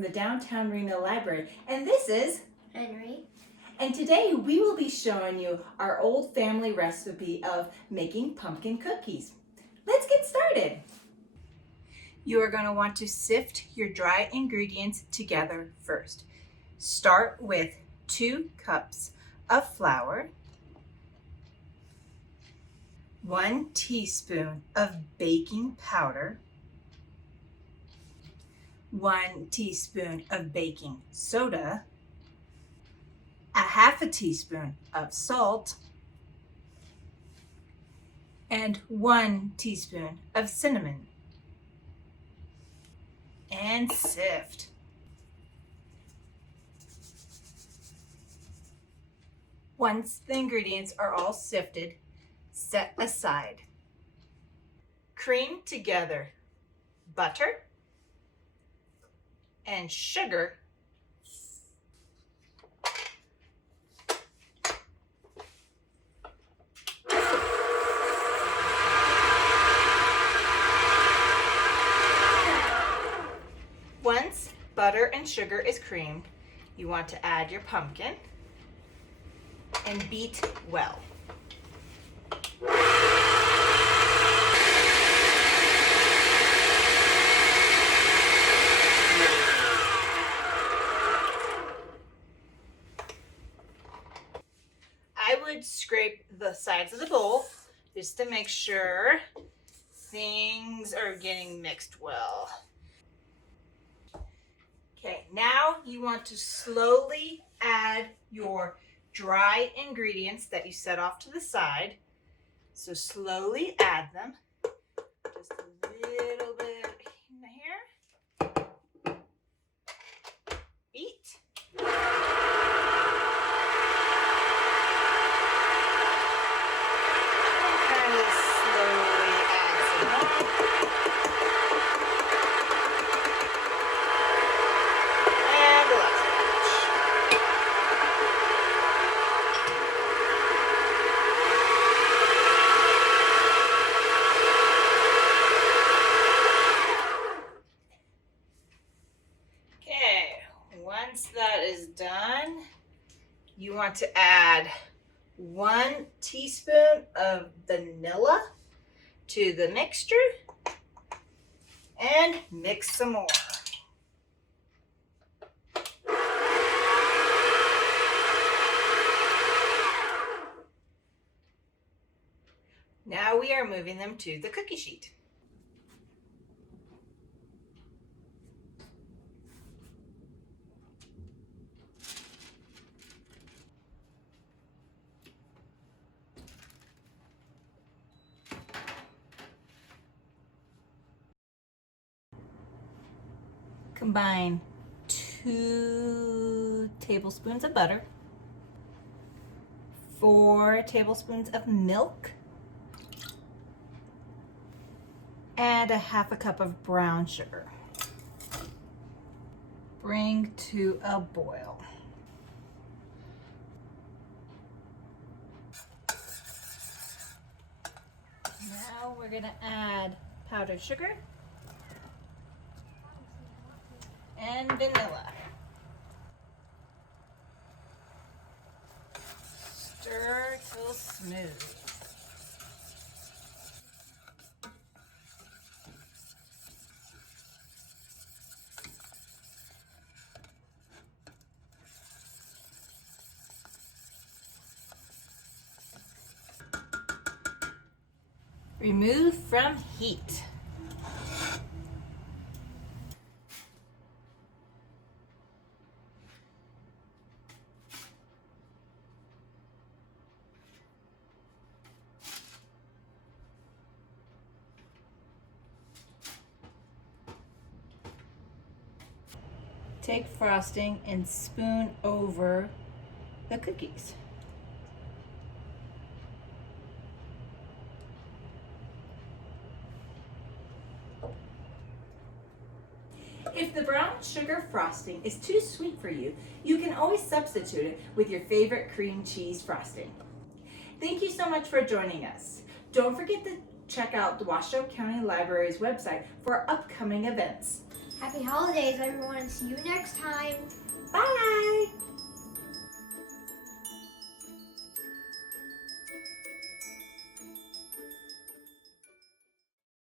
from the Downtown Reno Library, and this is Henry. And today we will be showing you our old family recipe of making pumpkin cookies. Let's get started. You are going to want to sift your dry ingredients together first. Start with 2 cups of flour, 1 teaspoon of baking powder, 1 teaspoon of baking soda, a half a teaspoon of salt, and 1 teaspoon of cinnamon. And sift. Once the ingredients are all sifted, set aside. Cream together butter and sugar Once butter and sugar is creamed, you want to add your pumpkin and beat well. I would scrape the sides of the bowl just to make sure things are getting mixed well. Okay, now you want to slowly add your dry ingredients that you set off to the side. So slowly add them. Just a little bit in here. Beat. Kind of slowly add some more. Once that is done, you want to add 1 teaspoon of vanilla to the mixture and mix some more. Now we are moving them to the cookie sheet. Combine 2 tablespoons of butter, 4 tablespoons of milk, and a half a cup of brown sugar. Bring to a boil. Now we're going to add powdered sugar and vanilla. Stir till smooth. Remove from heat. Take frosting and spoon over the cookies. If the brown sugar frosting is too sweet for you, you can always substitute it with your favorite cream cheese frosting. Thank you so much for joining us. Don't forget to check out the Washoe County Library's website for upcoming events. Happy holidays, everyone, and see you next time. Bye!